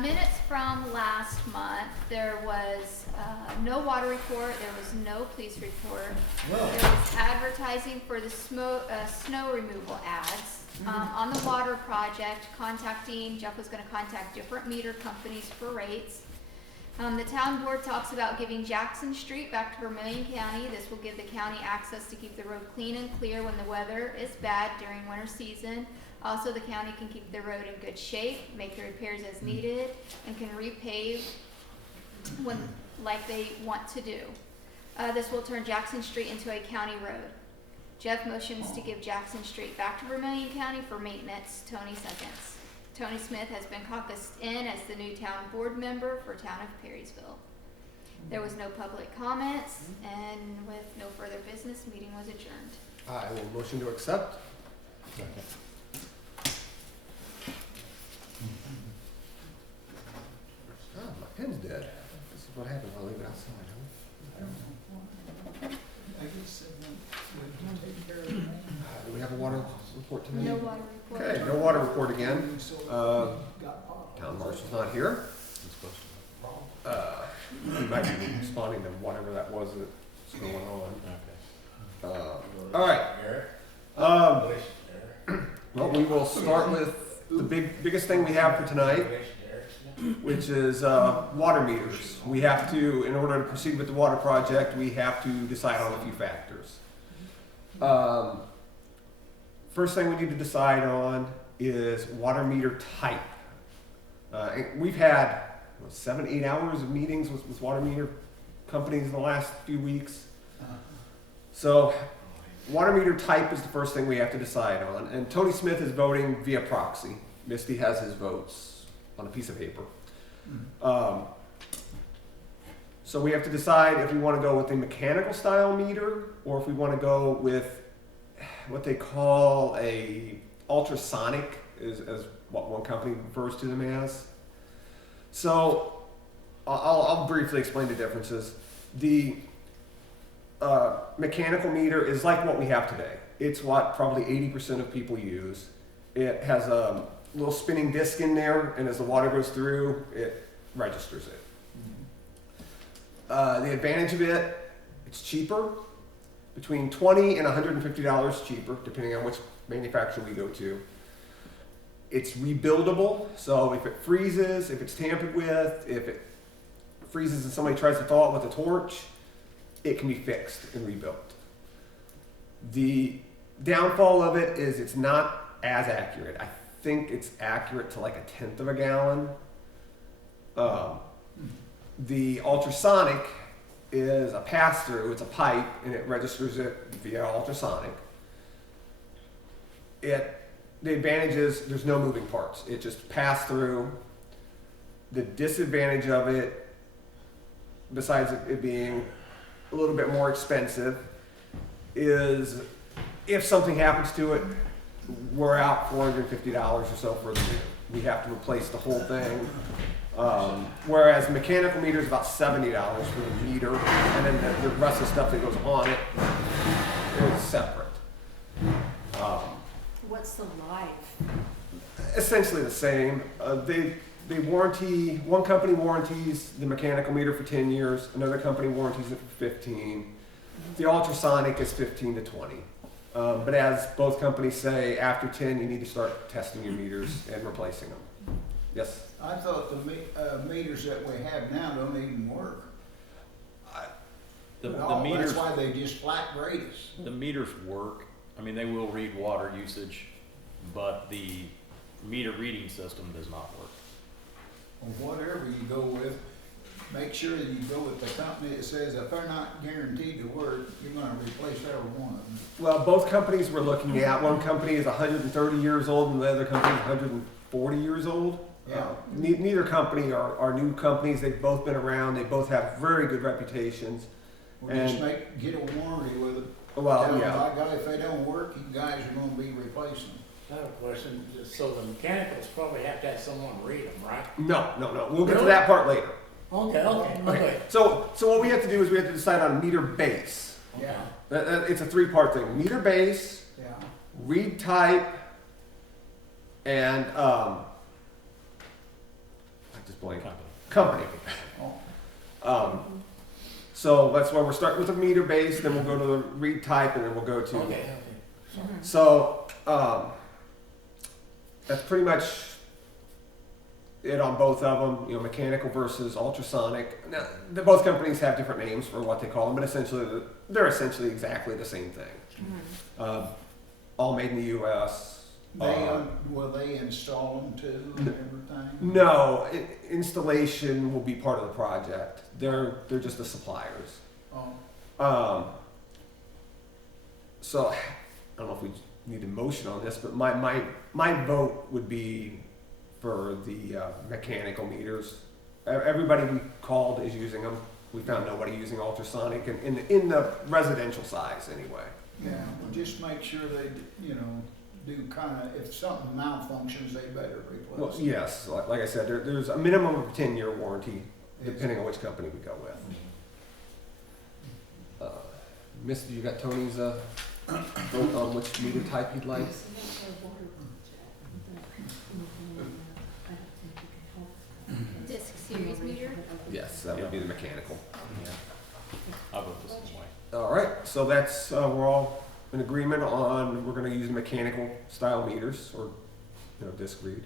Minutes from last month, there was no water report, there was no police report. Well. There was advertising for the snow removal ads. On the water project, Jeff was gonna contact different meter companies for rates. The town board talks about giving Jackson Street back to Vermilion County. This will give the county access to keep the road clean and clear when the weather is bad during winter season. Also, the county can keep the road in good shape, make the repairs as needed, and can repave when, like they want to do. This will turn Jackson Street into a county road. Jeff motions to give Jackson Street back to Vermilion County for maintenance. Tony seconds. Tony Smith has been caucused in as the new town board member for town of Perrysville. There was no public comments, and with no further business, meeting was adjourned. I will motion to accept. Oh, my pen's dead. This is what happens when I leave it outside, huh? I guess we'll take care of it. Do we have a water report tonight? No water report. Okay, no water report again. Town marshal's not here. He might be responding to whatever that was that's going on. All right. Well, we will start with the biggest thing we have for tonight, which is water meters. We have to, in order to proceed with the water project, we have to decide on a few factors. First thing we need to decide on is water meter type. We've had 7-8 hours of meetings with water meter companies in the last few weeks. So water meter type is the first thing we have to decide on. And Tony Smith is voting via proxy. Misty has his votes on a piece of paper. So we have to decide if we want to go with a mechanical style meter or if we want to go with what they call a ultrasonic, is what one company refers to them as. So I'll briefly explain the differences. The mechanical meter is like what we have today. It's what probably 80% of people use. It has a little spinning disc in there, and as the water goes through, it registers it. The advantage of it, it's cheaper, between $20 and $150 cheaper, depending on which manufacturer we go to. It's rebuildable, so if it freezes, if it's tampered with, if it freezes and somebody tries to thaw it with a torch, it can be fixed and rebuilt. The downfall of it is it's not as accurate. I think it's accurate to like 1/10 of a gallon. The ultrasonic is a pass-through, it's a pipe, and it registers it via ultrasonic. The advantage is there's no moving parts. It just pass through. The disadvantage of it, besides it being a little bit more expensive, is if something happens to it, we're out $450 or so for the meter. We have to replace the whole thing. Whereas the mechanical meter is about $70 for the meter, and then the rest of the stuff that goes on it is separate. What's the life? Essentially the same. They warranty, one company warranties the mechanical meter for 10 years, another company warranties it for 15. The ultrasonic is 15 to 20. But as both companies say, after 10 you need to start testing your meters and replacing them. Yes? I thought the meters that we have now don't even work. The meters, That's why they just flat rate us. the meters work. I mean, they will read water usage, but the meter reading system does not work. Or whatever you go with, make sure that you go with the company that says if they're not guaranteed to work, you're gonna replace every one of them. Well, both companies we're looking at, one company is 130 years old and the other company is 140 years old. Yeah. Neither company are new companies. They've both been around. They both have very good reputations. Or just get a warranty with it. Well, Tell them, yeah. by God, if they don't work, you guys are gonna be replacing them. I have a question. So the mechanicals probably have to have someone read them, right? No. We'll get to Really? that part later. Okay. So what we have to do is we have to decide on meter base. Yeah, It's a 3-part thing. Meter base, yeah. read type, and I blank. Company. Company. Oh, So that's why we're starting with a meter base, then we'll go to the read type, and then we'll go to. Okay. So, that's pretty much it on both of them, you know, mechanical versus ultrasonic. Now, both companies have different names for what they call them, but essentially, they're essentially exactly the same thing. All made in the U.S. will they install them too and everything? No, installation will be part of the project. They're just the suppliers. Oh, So I don't know if we need a motion on this, but my vote would be for the mechanical meters. Everybody we called is using them. We found nobody using ultrasonic, and in the residential size anyway. yeah, well, just make sure they, you know, do kinda, if something malfunctions, they better Well, replace it. yes, like I said, there's a minimum of a 10-year warranty, depending on which company we go with. Mister, you got Tony's vote on which meter type you'd like? Disc series meter. Yes, that would be the mechanical. Yeah. I'll vote the same way. All right, so that's, we're all in agreement on, we're gonna use mechanical style meters, or, you know, disc read.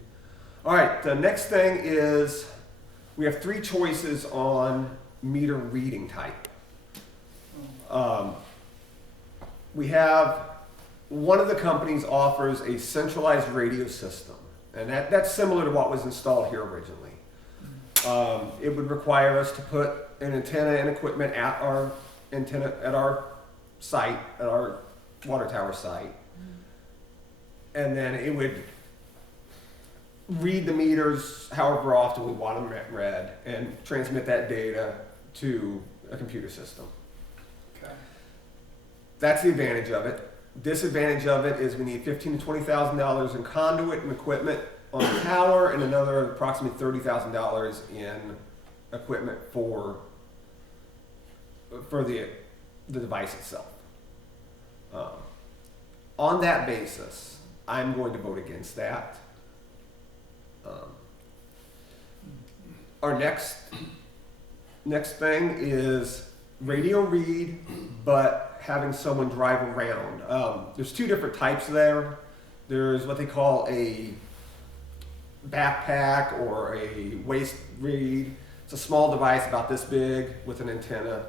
All right, the next thing is, we have 3 choices on meter reading type. We have, one of the companies offers a centralized radio system, and that's similar to what was installed here originally. It would require us to put an antenna and equipment at our site, at our water tower site. And then it would read the meters however often we want them read and transmit that data to a computer system. Okay. That's the advantage of it. Disadvantage of it is we need $15,000 to $20,000 in conduit and equipment on the tower, and another approximately $30,000 in equipment for the device itself. On that basis, I'm going to vote against that. Our next thing is radio read, but having someone drive around. There's 2 different types there. There's what they call a backpack or a waist read. It's a small device about this big with an antenna.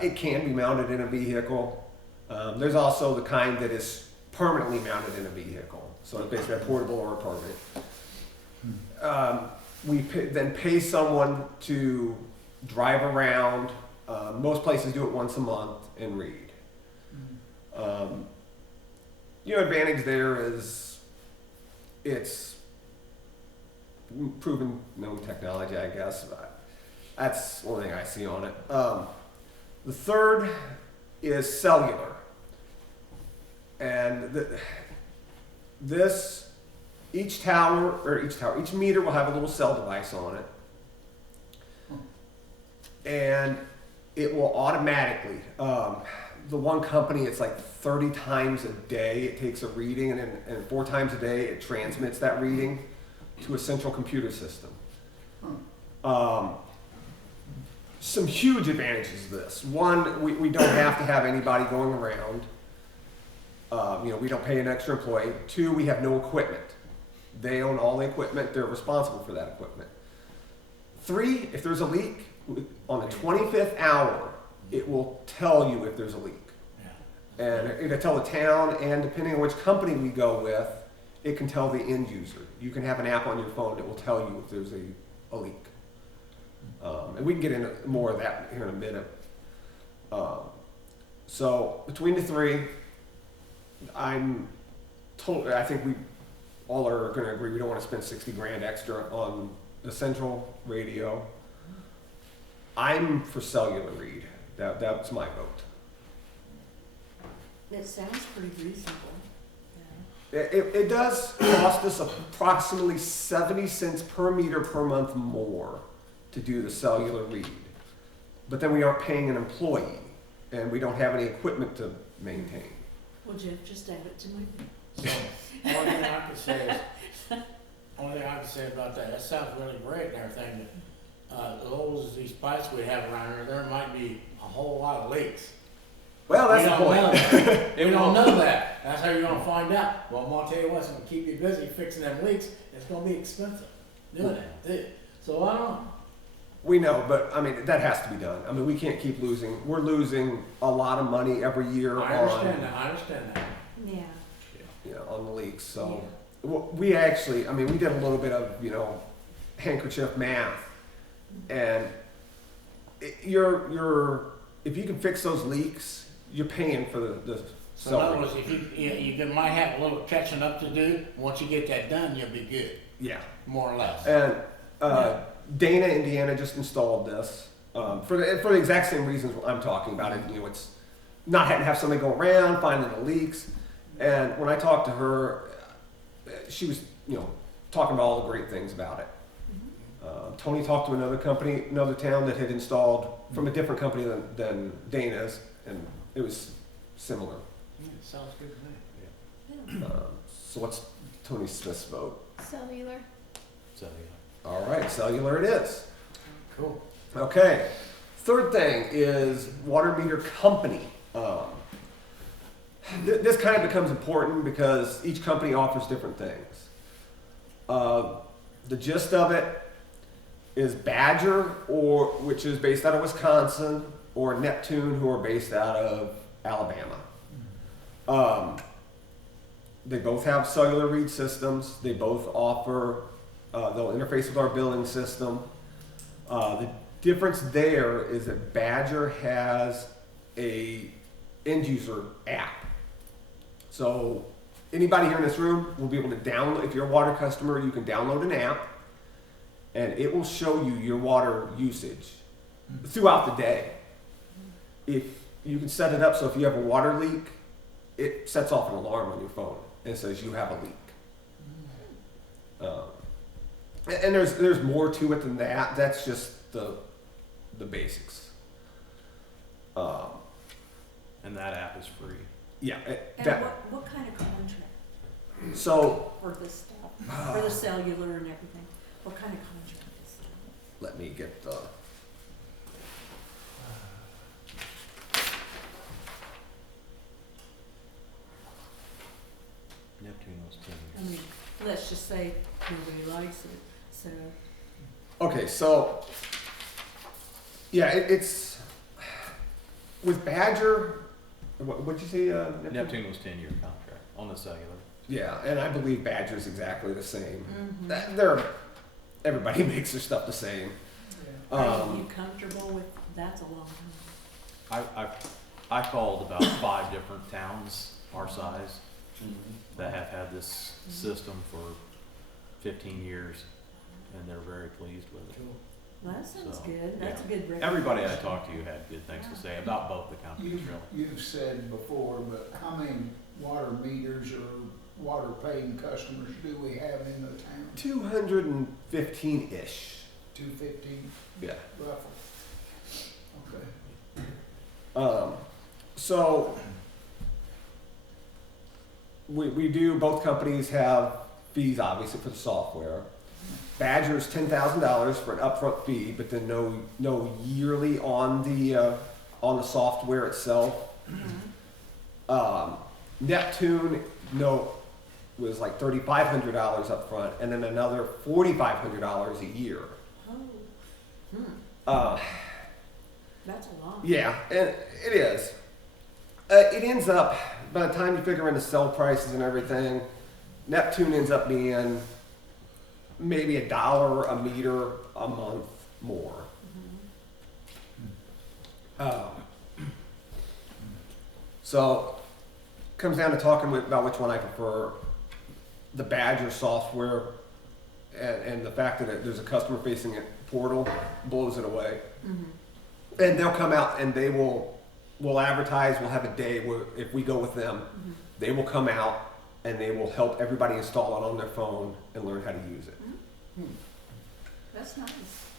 It can be mounted in a vehicle. There's also the kind that is permanently mounted in a vehicle. So it's basically a portable or a permanent. We then pay someone to drive around. Most places do it once a month and read. Advantage there is it's proven known technology, I guess. That's one thing I see on it. The third is cellular. And each meter will have a little cell device on it. And it will automatically, the one company, it's like 30 times a day it takes a reading, and 4 times a day it transmits that reading to a central computer system. Some huge advantages of this. One, we don't have to have anybody going around. We don't pay an extra employee. 2, we have no equipment. They own all the equipment. They're responsible for that equipment. 3, if there's a leak, on the 25th hour, it will tell you if there's a leak. And it'll tell the town, and depending on which company we go with, it can tell the end user. You can have an app on your phone that will tell you if there's a leak. And we can get into more of that here in a minute. So between the 3, I think we all are going to agree we don't want to spend $60,000 extra on the central radio. I'm for cellular read. That's my vote. It sounds pretty reasonable. It does cost us approximately 70 cents per meter per month more to do the cellular read. But then we aren't paying an employee, and we don't have any equipment to maintain. Well, Jeff, just add it to my. So, all thing I can say is, only thing I can say about that sounds really great and everything, but, the holes as these pipes we have around here, there might be a whole lot of leaks. Well, that's We the don't know point. that. We don't know that. That's how you're gonna find out. Well, I'm gonna tell you what's gonna keep you busy fixing them leaks. It's gonna be expensive doing that, too. So I don't know. We know, but I mean, that has to be done. I mean, we can't keep losing. We're losing a lot of money every year I understand that, I understand that. Yeah. on the leaks. So we actually, I mean, we did a little bit of, handkerchief math, and if you can fix those leaks, you're paying for the So in other cell. words, if you might have a little catching up to do, once you get that done, you'll be good, Yeah. more or less. And Yeah. Dana, Indiana just installed this for the exact same reasons I'm talking about it. It's not having to have somebody go around finding the leaks. And when I talked to her, she was talking about all the great things about it. Tony talked to another town that had installed from a different company than Dana's, and it was similar. Yeah, sounds good to me. So what's Tony Smith's vote? Cellular. So, yeah. All right, cellular it is. Cool. Okay. Third thing is water meter company. This kind of becomes important because each company offers different things. The gist of it is Badger, which is based out of Wisconsin, or Neptune, who are based out of Alabama. They both have cellular read systems. They both offer, they'll interface with our billing system. The difference there is that Badger has a end user app. So anybody here in this room will be able to download, if you're a water customer, you can download an app and it will show you your water usage throughout the day. If you can set it up so if you have a water leak, it sets off an alarm on your phone and says you have a leak. And there's more to it than that. That's just the basics. And that app is free. Yeah. And what kind of contract So for this stuff, for the cellular and everything? What kind of contract is that? let me get the. Neptune was 10 I years. mean, let's just say nobody likes it, so. Okay, so yeah, it's with Badger. What'd you say? Neptune was 10-year contract on the cellular. Yeah, and I believe Badger's exactly the same. Mhm. Everybody makes their stuff the same. Are you comfortable with, that's a long time. I called about 5 different towns our size that have had this system for 15 years, and they're very pleased with it. Well, that sounds So, good, that's a yeah. good recommendation. Everybody I talked to had good things to say about both the companies, really. You've said before, but how many water meters or water paying customers do we have in the town? 215-ish. 215 Yeah. roughly. Okay. So we do. Both companies have fees, obviously, for the software. Badger's $10,000 for an upfront fee, but then no yearly on the software itself. Neptune was like $3,500 up front, and then another $4,500 a year. Oh, that's a lot. Yeah, and it is. It ends up, by the time you figure in the sell prices and everything, Neptune ends up being maybe $1 a meter a month more. So, comes down to talking about which one I prefer. The Badger software and the fact that there's a customer-facing portal blows it away. And they'll come out and we'll advertise, we'll have a day where if we go with them, they will come out and they will help everybody install it on their phone and learn how to use it. That's nice.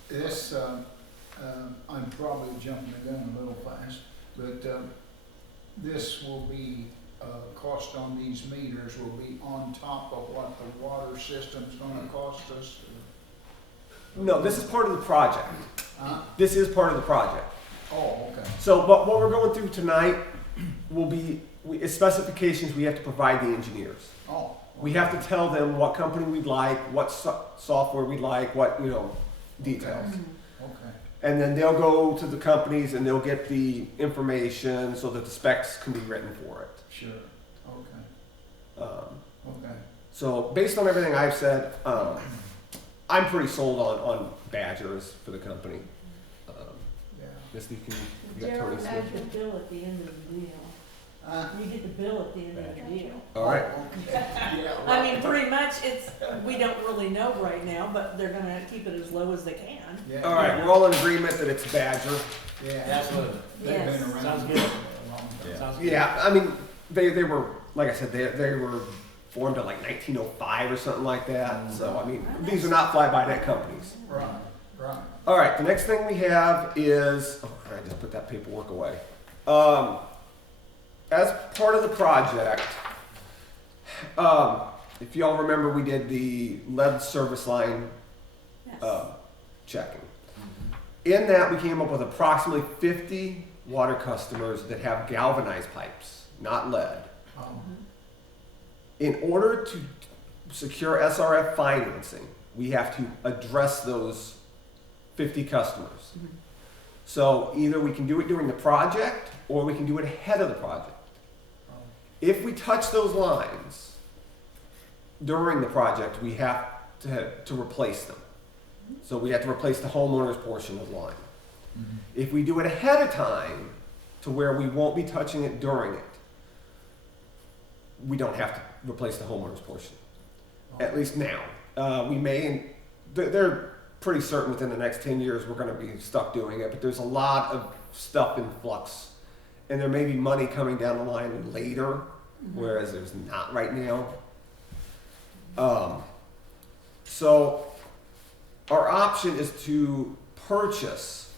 This, I'm probably jumping the gun a little fast, but this will be cost on these meters will be on top of what the water system's gonna cost us? No, this is part of the project. Huh? This is part of the project. Oh, okay. So, but what we're going through tonight will be, it's specifications we have to provide the engineers. Oh. We have to tell them what company we'd like, what software we'd like, what, details. Okay. And then they'll go to the companies and they'll get the information so that the specs can be written for it. Sure. Okay. Okay. So based on everything I've said, I'm pretty sold on Badgers for the company. Yeah. Misty, you got Gerald, Tony You Smith? get the bill at the end of the deal. You get the bill at the end of the deal. All right. Okay. Yeah, I right. mean, pretty much, we don't really know right now, but they're gonna keep it as low as they can. Yeah. All right, we're all in agreement that it's Badger. Yeah. Absolutely. They've been Yes. around. Sounds good. for a long time. Sounds good. Yeah, I mean, they were, like I said, they were formed in like 1905 or something like that. So, I mean, these are not fly-by-night companies. Right, right. All right, the next thing we have is, I just put that paperwork away. As part of the project, if y'all remember, we did the lead service line Yes. checking. In that, we came up with approximately 50 water customers that have galvanized pipes, not lead. In order to secure SRF financing, we have to address those 50 customers. So either we can do it during the project or we can do it ahead of the project. If we touch those lines during the project, we have to replace them. So we have to replace the homeowner's portion of the line. If we do it ahead of time to where we won't be touching it during it, we don't have to replace the homeowner's portion. At least now. We may, and they're pretty certain within the next 10 years we're going to be stuck doing it, but there's a lot of stuff in flux. And there may be money coming down the line later, whereas there's not right now. So our option is to purchase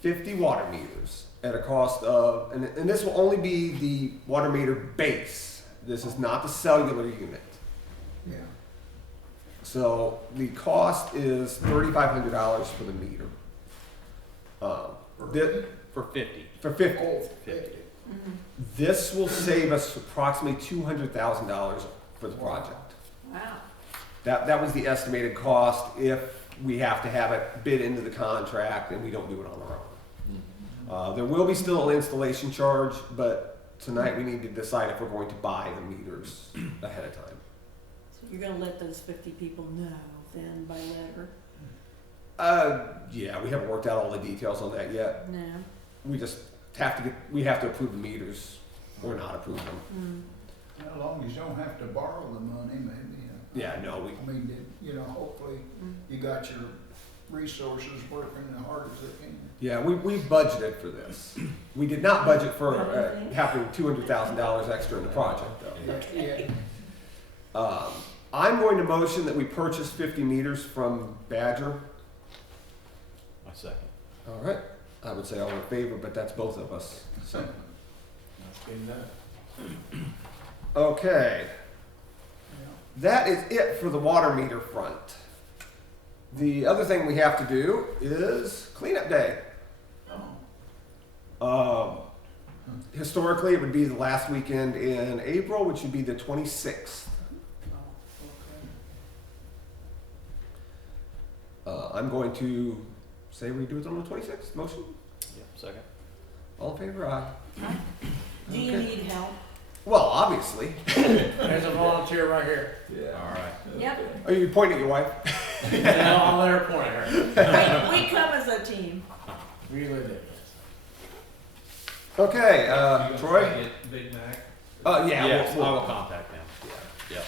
50 water meters at a cost of, and this will only be the water meter base. This is not the cellular unit. Yeah. So the cost is $3,500 for the meter. For 50. For 50. Oh, 50. This will save us approximately $200,000 for the project. Wow. That was the estimated cost if we have to have it bid into the contract and we don't do it on our own. There will be still an installation charge, but tonight we need to decide if we're going to buy the meters ahead of time. So you're gonna let those 50 people know then by letter? Yeah, we haven't worked out all the details on that yet. No. We just have to approve the meters or not approve them. As long as you don't have to borrow the money, maybe. Yeah, no, I mean, hopefully you got your resources working as hard as they can. yeah, we budgeted for this. We did not budget for having $200,000 extra in the project though. Yeah. I'm going to motion that we purchase 50 meters from Badger. My second. All right. I would say all in favor, but that's both of us. So, That's good enough. okay. That is it for the water meter front. The other thing we have to do is cleanup day. Historically, it would be the last weekend in April, which would be the 26th. I'm going to say we do it on the 26th. Motion? Yep, second. All in favor? Aye. Do you Okay. need help? Well, obviously. There's a volunteer right here. All right. Yep. Are you pointing at your wife? And I'll let her point at her. We come as a team. We really did. Okay, You gonna Troy? try to get Big Mac? Yeah, Yes, we'll- I will contact them. Yep.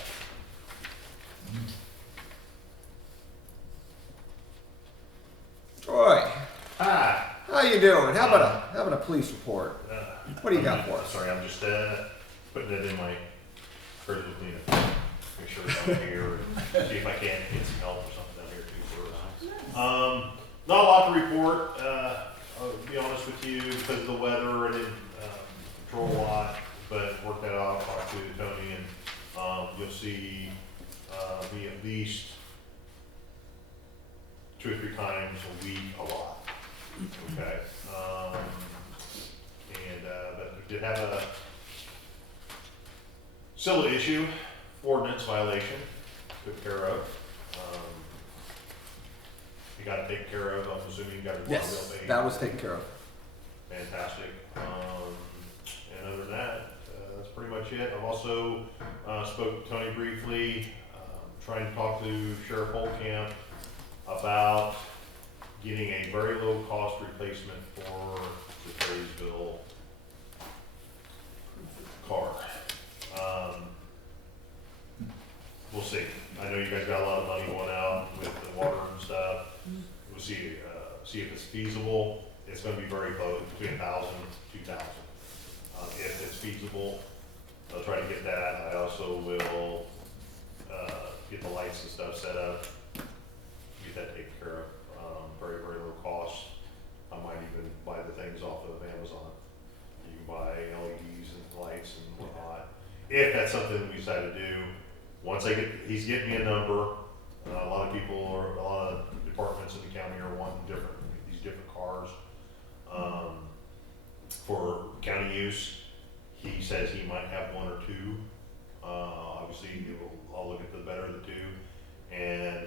Troy, Hi. how you doing? How about a police report? What do you got for us? Sorry, I'm just putting it in my critical cleanup. Make sure it's on here. See if I can get some help or something down here too. Not a lot to report. I'll be honest with you, because of the weather, I didn't patrol a lot. but work that out, talk to Tony, and, you'll see, me at least 2 or 3 times a week, a lot, okay? But we did have a civil issue, ordinance violation, took care of. You got it taken care of, I'm assuming you got it. Yes, that was taken care of. Fantastic. And other than that, that's pretty much it. I've also spoke to Tony briefly, trying to talk to Sheriff Holtcamp about getting a very low cost replacement for the Perrysville car. We'll see. I know you guys got a lot of money going out with the water and stuff. We'll see if it's feasible. It's gonna be very close, between 1,000 and 2,000. If it's feasible, I'll try to get that. I also will, get the lights and stuff set up, get that taken care of, very, very low cost. I might even buy the things off of Amazon. You can buy LEDs and lights and whatnot. If that's something we decide to do, once he's getting me a number. A lot of people or a lot of departments in the county are wanting these different cars, for county use. He says he might have 1 or 2. Obviously, I'll look at the better of the 2. And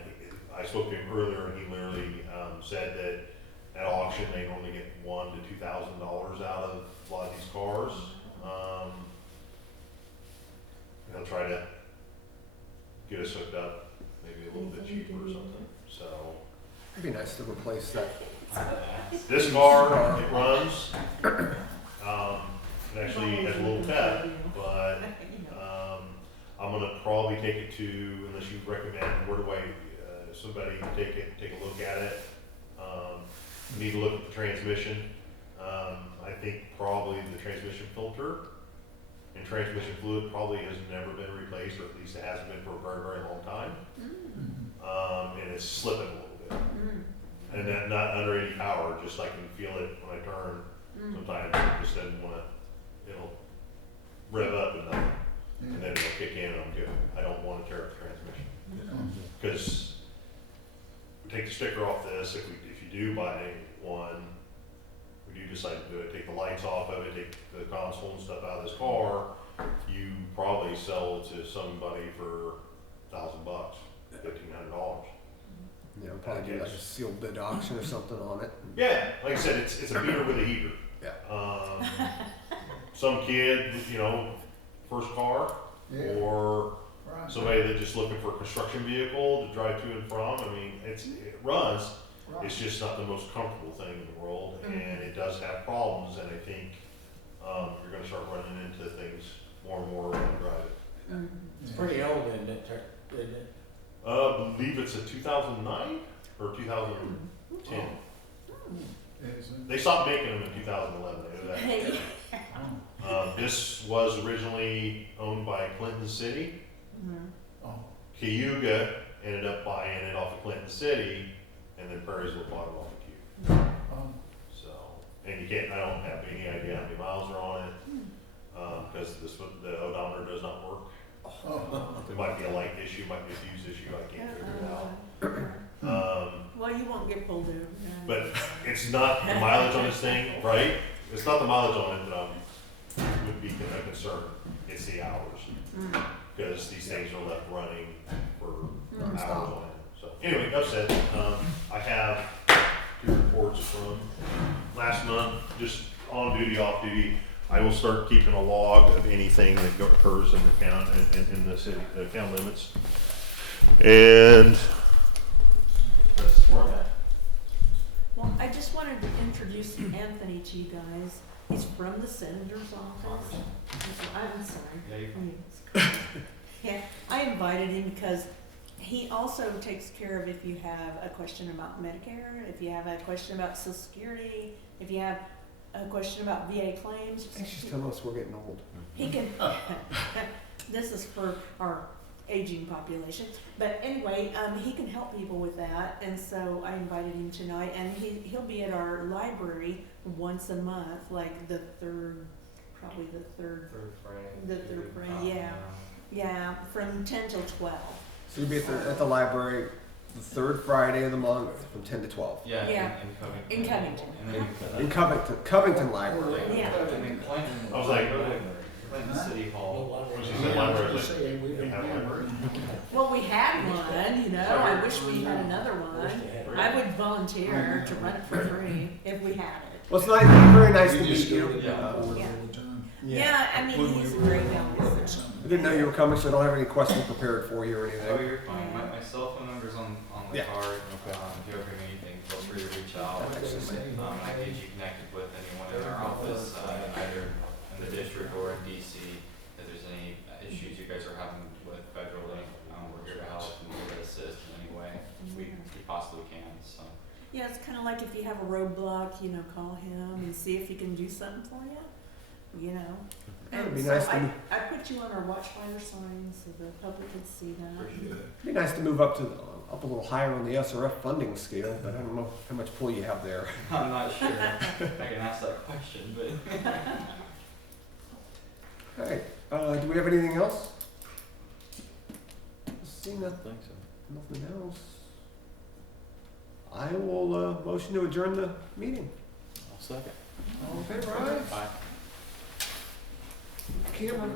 I spoke to him earlier, and he literally said that at auction they normally get $1,000 to $2,000 out of a lot of these cars. He'll try to get us hooked up, maybe a little bit cheaper or something. So It'd be nice to replace that. this car, it runs. It actually has a little pep, but I'm gonna probably take it to, unless you recommend, where do I, somebody take a look at it. Need to look at the transmission. I think probably the transmission filter and transmission fluid probably has never been replaced, or at least it hasn't been for a very, very long time. And it's slipping a little bit. And then not under any power, just I can feel it when I turn. Sometimes it just doesn't wanna, it'll rev up and then it'll kick in and I'm good. I don't wanna tear up the transmission. Cause we take the sticker off this, if you do buy one, we do decide to do it, take the lights off of it, take the console and stuff out of this car, you probably sell it to somebody for $1,000, $1,500. You know, probably do like a sealed bid auction or something on it. Yeah, like I said, it's a beater with a heater. Yeah. Some kid, first car, Yeah. or Right. somebody that just looking for a construction vehicle to drive to and from. I mean, it runs. Right. It's just not the most comfortable thing in the world, and it does have problems. And I think you're going to start running into things more and more when you drive it. It's pretty old, isn't it? I believe it's a 2009 or 2010. They stopped making them in 2011. I know that. Hey. This was originally owned by Clinton City. Oh, Cayuga ended up buying it off of Clinton City, and then Perrysville bought it off of Cayuga. oh, So, and I don't have any idea how many miles are on it, because the odometer does not work. oh. It might be a light issue, might be a fuse issue, I can't figure it out. Well, you won't get pulled over. But it's not the mileage on this thing, right? It's not the mileage on it that would be a concern. It's the hours. Because these things are left running for hours on end. So anyway, enough said. I have 2 reports from last month, just on duty, off duty. I will start keeping a log of anything that occurs in the town, in the city, the town limits. And that's where I'm at. Well, I just wanted to introduce Anthony to you guys. He's from the senator's office. I'm sorry. Yeah, I invited him because he also takes care of if you have a question about Medicare, if you have a question about Social Security, if you have a question about VA claims. He's just telling us we're getting old. He can, this is for our aging population, but anyway, he can help people with that, and so I invited him tonight, and he'll be at our library once a month, like the third probably the third Third Friday, yeah. Yeah, from 10 till 12. So you'll be at the library the third Friday of the month from 10 to 12. Yeah, Yeah. in Covington. In Covington. And then In Covington Library. Yeah. And then Clinton. I was like, Clinton City Hall. She said library, Just like, saying, we've been have hammered. Well, we had one, you know, I wish we had another one. I would volunteer to run it for free if we had it. Well, it's nice, very nice to meet just go you. to the Yeah. board Yeah. all the time. Yeah, I mean, When he's a we were great on guy. road, so. I didn't know you were coming, so I don't have any questions prepared for you or Oh, anything. you're fine. Yeah. My cell phone number's on the Yeah. card. If you ever need anything, feel free to reach out. I can get you connected with anyone in our office, either in the district or in DC. If there's any issues you guys are having with federally, we're here to help and here to assist in any way we possibly can, so. Yeah, it's kind of like if you have a roadblock, you know, call him and see if he can do something for you, you know. That'd And be so nice to I put you on our watchfire sign so the public can see that. Appreciate it. It'd be nice to move up a little higher on the SRF funding scale, but I don't know how much pull you have there. I'm not sure. I can ask that question, but. All right. Do we have anything else? Seeing I think so. nothing else, I will motion to adjourn the meeting. I'll second. All in favor, aye? Bye. Cameron.